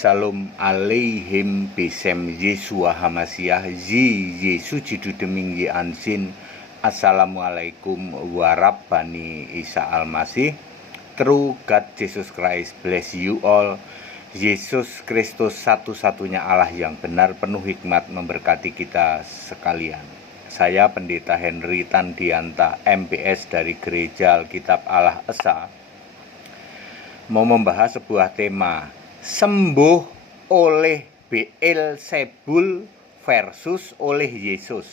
Shalom alaihim bisem Yesua Hamasiah Yesu jidu deming ansin. Assalamualaikum warahmatullahi Isa Almasih. True God Jesus Christ bless you all. Yesus Kristus satu-satunya Allah yang benar, penuh hikmat, memberkati kita sekalian. Saya Pendeta Henry Tandianta MPS dari Gereja Alkitab Allah Esa, mau membahas sebuah tema, sembuh oleh Beelzebul versus oleh Yesus.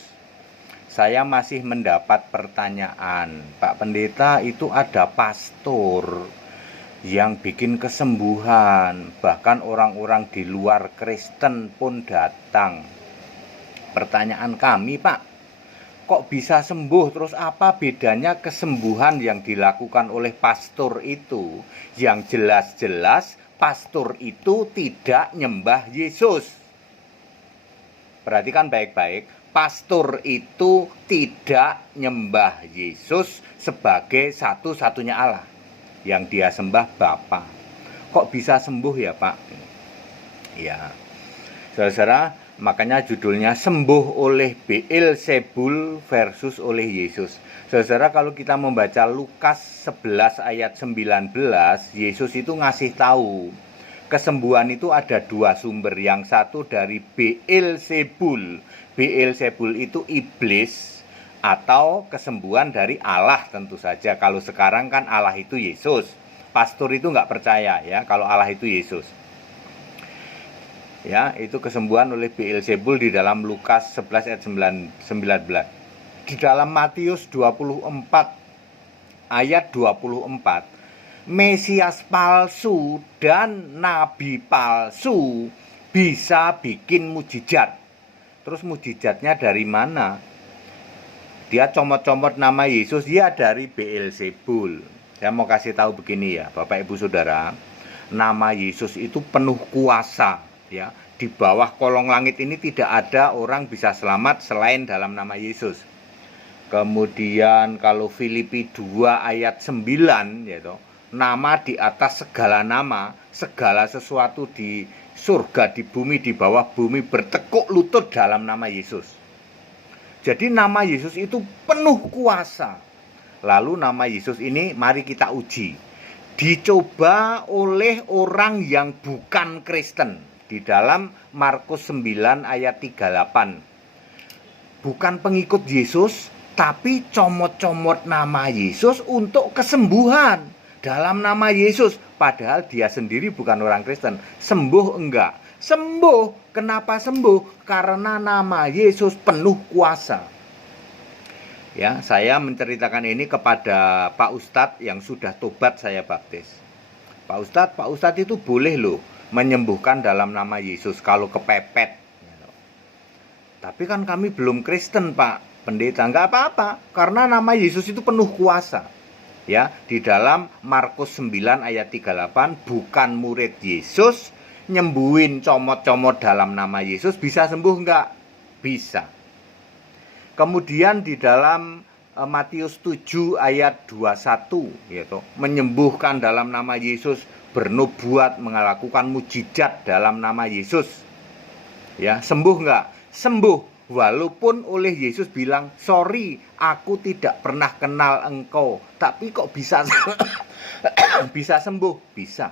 Saya masih mendapat pertanyaan, Pak Pendeta, itu ada pastor yang bikin kesembuhan, bahkan orang-orang di luar Kristen pun datang. Pertanyaan kami, Pak, kok bisa sembuh? Terus apa bedanya kesembuhan yang dilakukan oleh pastor itu? Yang jelas-jelas pastor itu tidak nyembah Yesus. Perhatikan baik-baik, pastor itu tidak nyembah Yesus sebagai satu-satunya Allah. Yang dia sembah Bapa. Kok bisa sembuh ya, Pak? Ya, saudara, makanya judulnya sembuh oleh Beelzebul versus oleh Yesus. Saudara, kalau kita membaca Lukas 11 ayat 19, Yesus itu ngasih tahu kesembuhan itu ada dua sumber. Yang satu dari Beelzebul. Beelzebul itu iblis, atau kesembuhan dari Allah tentu saja. Kalau sekarang kan Allah itu Yesus. Pastor itu nggak percaya ya kalau Allah itu Yesus. Ya, itu kesembuhan oleh Beelzebul di dalam Lukas 11 ayat 19. Di dalam Matius 24 ayat 24, Mesias palsu dan nabi palsu bisa bikin mujizat. Terus mujizatnya dari mana? Dia comot-comot nama Yesus, ya dari Beelzebul. Saya mau kasih tahu begini ya, Bapak Ibu Saudara, nama Yesus itu penuh kuasa ya. Di bawah kolong langit ini tidak ada orang bisa selamat selain dalam nama Yesus. Kemudian kalau Filipi 2 ayat 9 yaitu nama di atas segala nama, segala sesuatu di surga, di bumi, di bawah bumi bertekuk lutut dalam nama Yesus. Jadi nama Yesus itu penuh kuasa. Lalu nama Yesus ini mari kita uji. Dicoba oleh orang yang bukan Kristen. Di dalam Markus 9 ayat 38. Bukan pengikut Yesus, tapi comot-comot nama Yesus untuk kesembuhan. Dalam nama Yesus. Padahal dia sendiri bukan orang Kristen. Sembuh enggak? Sembuh. Kenapa sembuh? Karena nama Yesus penuh kuasa. Ya, saya menceritakan ini kepada Pak Ustadz yang sudah tobat saya baptis. Pak Ustadz itu boleh loh menyembuhkan dalam nama Yesus kalau kepepet. Tapi kan kami belum Kristen, Pak Pendeta. Enggak apa-apa, karena nama Yesus itu penuh kuasa. Ya, di dalam Markus 9 ayat 38, bukan murid Yesus nyembuhin comot-comot dalam nama Yesus bisa sembuh enggak? Bisa. Kemudian di dalam Matius 7 ayat 21 yaitu menyembuhkan dalam nama Yesus, bernubuat, melakukan mujizat dalam nama Yesus. Ya, sembuh enggak? Sembuh. Walaupun oleh Yesus bilang, sorry, aku tidak pernah kenal engkau. Tapi kok bisa bisa sembuh? Bisa.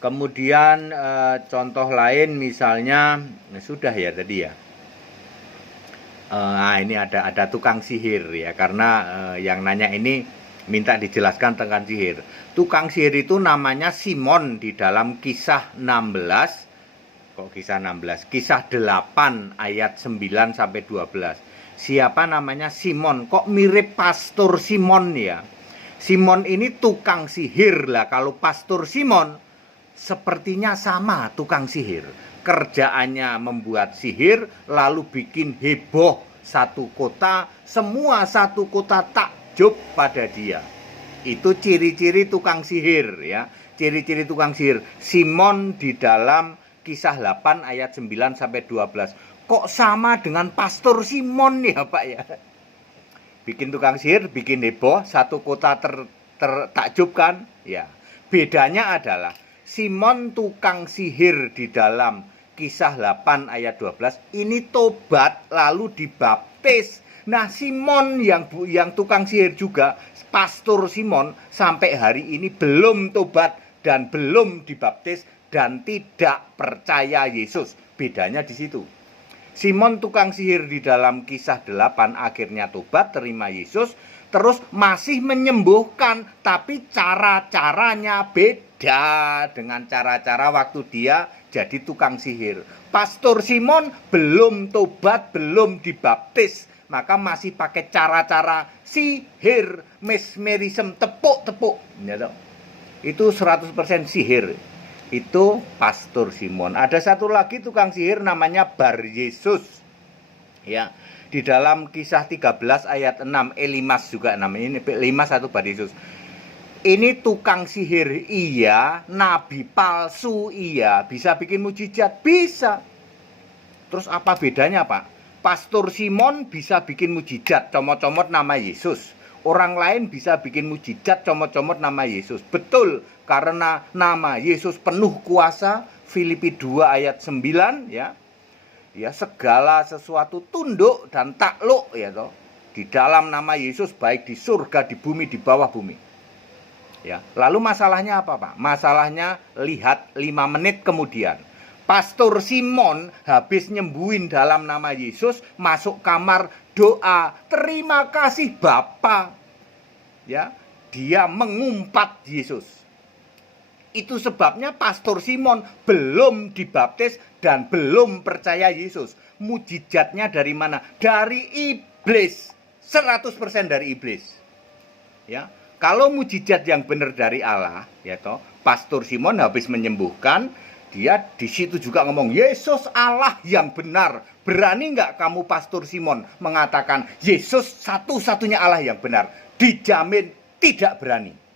Kemudian contoh lain misalnya, sudah ya tadi ya. Ini ada tukang sihir ya, karena yang nanya ini minta dijelaskan tentang sihir. Tukang sihir itu namanya Simon di dalam Kisah 16. Kok Kisah 16? Kisah 8 ayat 9 sampai 12. Siapa namanya Simon? Kok mirip Pastor Simon ya? Simon ini tukang sihir lah. Kalau Pastor Simon sepertinya sama tukang sihir. Kerjaannya membuat sihir lalu bikin heboh satu kota. Semua satu kota takjub pada dia. Itu ciri-ciri tukang sihir ya. Ciri-ciri tukang sihir. Simon di dalam Kisah 8 ayat 9 sampai 12. Kok sama dengan Pastor Simon ya, Pak ya? Bikin tukang sihir, bikin heboh, satu kota tertakjub kan? Ya. Bedanya adalah Simon tukang sihir di dalam Kisah 8 ayat 12 ini tobat lalu dibaptis. Nah, Simon yang tukang sihir juga, Pastor Simon sampai hari ini belum tobat dan belum dibaptis dan tidak percaya Yesus. Bedanya di situ. Simon tukang sihir di dalam Kisah 8 akhirnya tobat, terima Yesus, terus masih menyembuhkan, tapi cara-caranya beda dengan cara-cara waktu dia jadi tukang sihir. Pastor Simon belum tobat, belum dibaptis, maka masih pakai cara-cara sihir, mesmerisme, tepuk-tepuk. Itu 100% sihir. Itu Pastor Simon. Ada satu lagi tukang sihir namanya Bar Yesus. Ya, di dalam Kisah 13 ayat 6, Elimas juga namanya. Ini Elimas atau Bar Yesus. Ini tukang sihir iya, nabi palsu iya, bisa bikin mujizat, bisa. Terus apa bedanya, Pak? Pastor Simon bisa bikin mujizat, comot-comot nama Yesus. Orang lain bisa bikin mujizat, comot-comot nama Yesus. Betul, karena nama Yesus penuh kuasa. Filipi 2 ayat 9 ya. Ya, segala sesuatu tunduk dan takluk ya toh. Di dalam nama Yesus, baik di surga, di bumi, di bawah bumi. Ya, lalu masalahnya apa, Pak? Masalahnya lihat 5 menit kemudian. Pastor Simon habis nyembuhin dalam nama Yesus, masuk kamar doa, terima kasih Bapa. Ya, dia mengumpat Yesus. Itu sebabnya Pastor Simon belum dibaptis dan belum percaya Yesus. Mujizatnya dari mana? Dari iblis. 100% dari iblis. Ya, kalau mujizat yang benar dari Allah, ya toh, Pastor Simon habis menyembuhkan, dia di situ juga ngomong, Yesus Allah yang benar. Berani nggak kamu Pastor Simon mengatakan Yesus satu-satunya Allah yang benar? Dijamin tidak berani.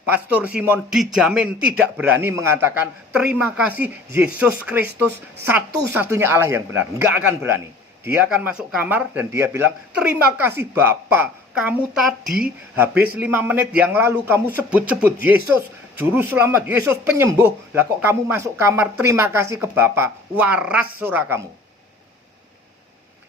Pastor Simon dijamin tidak berani mengatakan terima kasih Yesus Kristus satu-satunya Allah yang benar. Nggak akan berani. Dia akan masuk kamar dan dia bilang, terima kasih Bapa. Kamu tadi habis 5 menit yang lalu kamu sebut-sebut Yesus Juru Selamat, Yesus Penyembuh. Lah kok kamu masuk kamar terima kasih ke Bapa? Waras surah kamu.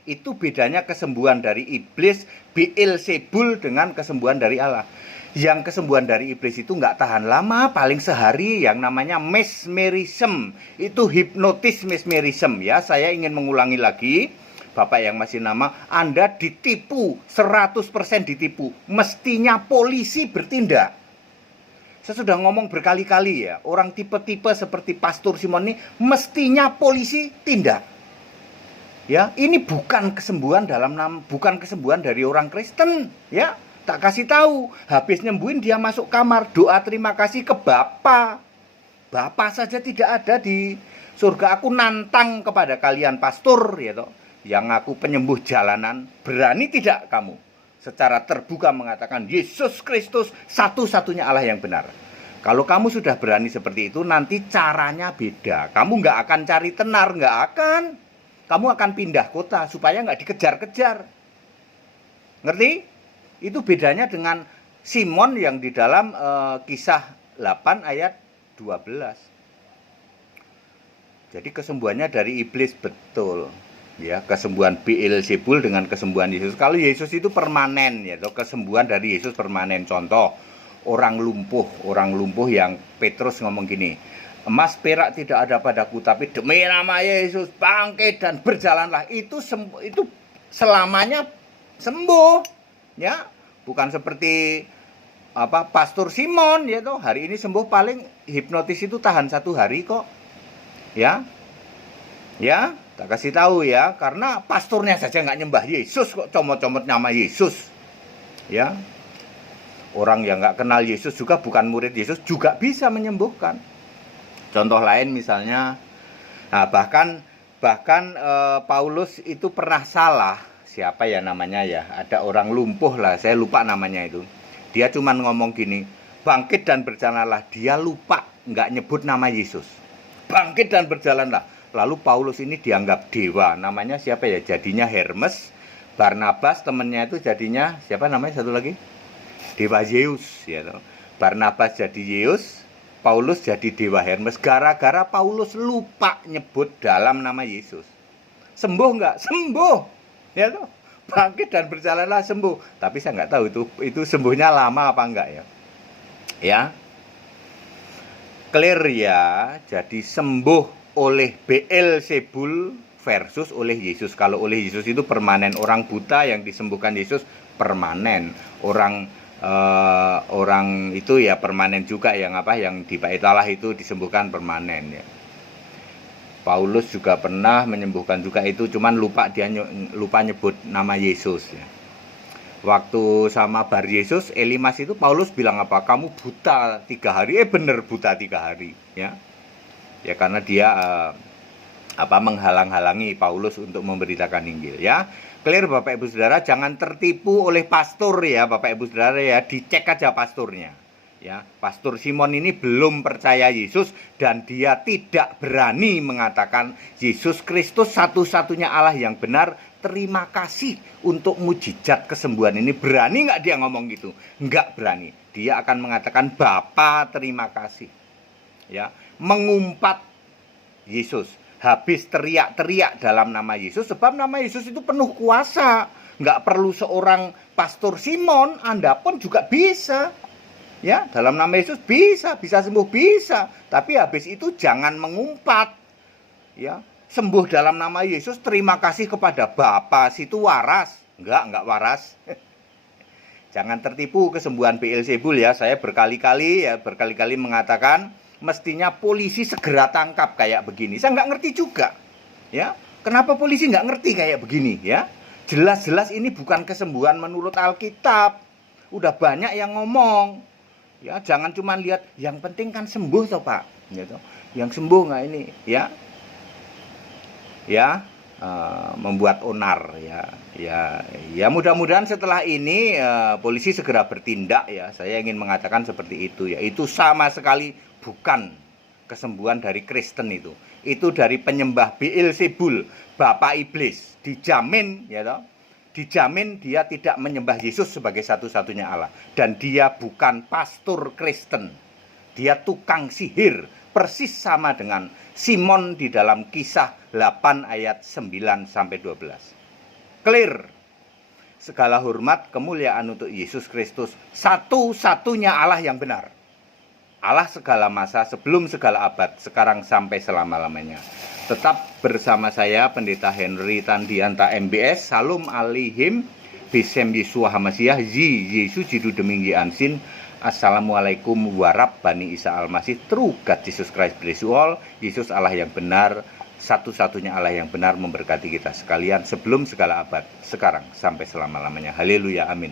Itu bedanya kesembuhan dari iblis, Beelzebul, dengan kesembuhan dari Allah. Yang kesembuhan dari iblis itu nggak tahan lama, paling sehari, yang namanya mesmerism. Itu hipnotis mesmerism ya. Saya ingin mengulangi lagi. Bapak yang masih nama, Anda ditipu, 100% ditipu. Mestinya polisi bertindak. Saya sudah ngomong berkali-kali ya, orang tipe-tipe seperti Pastor Simon ini mestinya polisi tindak. Ya, ini bukan kesembuhan bukan kesembuhan dari orang Kristen, ya. Tak kasih tahu, habis nyembuhin dia masuk kamar, doa terima kasih ke Bapa. Bapa saja tidak ada di surga. Aku nantang kepada kalian pastor, ya toh, yang aku penyembuh jalanan, berani tidak kamu secara terbuka mengatakan Yesus Kristus satu-satunya Allah yang benar? Kalau kamu sudah berani seperti itu, nanti caranya beda. Kamu nggak akan cari tenar, nggak akan. Kamu akan pindah kota supaya nggak dikejar-kejar. Ngerti? Itu bedanya dengan Simon yang di dalam Kisah 8 ayat 12. Jadi kesembuhannya dari iblis, betul. Ya, kesembuhan Beelzebul dengan kesembuhan Yesus. Kalau Yesus itu permanen ya, kesembuhan dari Yesus permanen. Contoh, orang lumpuh yang Petrus ngomong gini, emas perak tidak ada padaku, tapi demi nama Yesus bangkit dan berjalanlah. Itu selamanya sembuh, ya. Bukan seperti Pastor Simon, ya toh. Hari ini sembuh, paling hipnotis itu tahan 1 hari kok, ya. Ya, tak kasih tahu ya, karena pastornya saja nggak nyembah Yesus kok comot-comot nama Yesus, ya. Orang yang nggak kenal Yesus juga, bukan murid Yesus, juga bisa menyembuhkan. Contoh lain misalnya, nah bahkan Paulus itu pernah salah, siapa ya namanya ya, ada orang lumpuh lah, saya lupa namanya itu. Dia cuma ngomong gini, bangkit dan berjalanlah. Dia lupa nggak nyebut nama Yesus. Bangkit dan berjalanlah. Lalu Paulus ini dianggap dewa, namanya siapa ya? Jadinya Hermes. Barnabas temennya itu jadinya siapa namanya satu lagi? Dewa Zeus ya. Barnabas jadi Zeus, Paulus jadi dewa Hermes gara-gara Paulus lupa nyebut dalam nama Yesus. Sembuh nggak? Sembuh. Ya toh? Bangkit dan berjalanlah sembuh. Tapi saya nggak tahu itu sembuhnya lama apa enggak ya. Ya. Clear ya. Jadi sembuh oleh Beelzebul versus oleh Yesus. Kalau oleh Yesus itu permanen. Orang buta yang disembuhkan Yesus permanen. Orang itu ya permanen juga yang di Bait Allah itu disembuhkan permanen ya. Paulus juga pernah menyembuhkan juga itu, cuman lupa nyebut nama Yesus ya. Waktu sama Bar Yesus, Elimas itu Paulus bilang apa? Kamu buta 3 hari. Bener buta 3 hari ya. Ya karena dia menghalang-halangi Paulus untuk memberitakan Injil ya. Clear Bapak Ibu Saudara, jangan tertipu oleh pastor ya Bapak Ibu Saudara ya, dicek aja pastornya. Ya, Pastor Simon ini belum percaya Yesus dan dia tidak berani mengatakan Yesus Kristus satu-satunya Allah yang benar. Terima kasih untuk mujizat kesembuhan ini. Berani nggak dia ngomong gitu? Nggak berani. Dia akan mengatakan Bapa terima kasih. Ya, mengumpat Yesus. Habis teriak-teriak dalam nama Yesus, sebab nama Yesus itu penuh kuasa. Nggak perlu seorang Pastor Simon, Anda pun juga bisa. Ya, dalam nama Yesus bisa sembuh, bisa. Tapi habis itu jangan mengumpat. Ya, sembuh dalam nama Yesus, terima kasih kepada Bapa, situ waras. Enggak waras. Jangan tertipu kesembuhan Beelzebul ya. Saya berkali-kali mengatakan mestinya polisi segera tangkap kayak begini. Saya nggak ngerti juga. Ya, kenapa polisi nggak ngerti kayak begini ya? Jelas-jelas ini bukan kesembuhan menurut Alkitab. Udah banyak yang ngomong. Ya, jangan cuma lihat yang penting kan sembuh toh Pak, gitu. Yang sembuh nggak ini, ya, membuat onar, ya. Mudah-mudahan setelah ini polisi segera bertindak ya. Saya ingin mengatakan seperti itu ya. Itu sama sekali bukan kesembuhan dari Kristen itu. Itu dari penyembah Beelzebul, bapak iblis, dijamin, ya toh. Dijamin dia tidak menyembah Yesus sebagai satu-satunya Allah. Dan dia bukan pastor Kristen. Dia tukang sihir. Persis sama dengan Simon di dalam Kisah 8 ayat 9-12. Clear. Segala hormat, kemuliaan untuk Yesus Kristus. Satu-satunya Allah yang benar. Allah segala masa, sebelum segala abad, sekarang sampai selama-lamanya. Tetap bersama saya Pendeta Henry Tandianta MBS. Salam alihim Bisem Yesua Hamasiah Yi Yesus Jidu Deminggi Ansin. Assalamualaikum warahmatullahi Isa Al-Masih. True God Jesus Christ bless you all. Yesus Allah yang benar, satu-satunya Allah yang benar, memberkati kita sekalian sebelum segala abad, sekarang sampai selama-lamanya. Haleluya, amin.